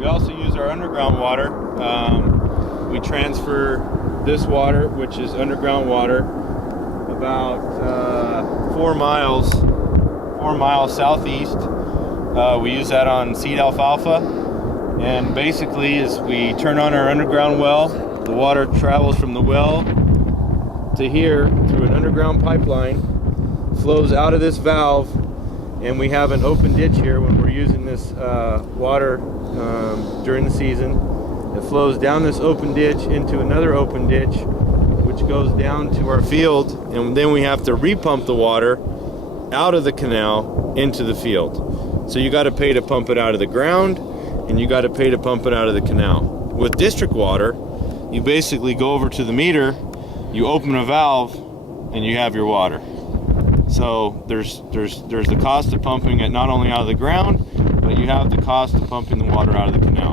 We also use our underground water. We transfer this water, which is underground water, about 4 miles southeast. We use that on seed alfalfa. And basically, as we turn on our underground well, the water travels from the well to here through an underground pipeline, flows out of this valve, and we have an open ditch here when we're using this water during the season. It flows down this open ditch into another open ditch, which goes down to our field, and then we have to repump the water out of the canal into the field. So you got to pay to pump it out of the ground, and you got to pay to pump it out of the canal. With district water, you basically go over to the meter, you open a valve, and you have your water. So there's the cost of pumping it not only out of the ground, but you have the cost of pumping the water out of the canal.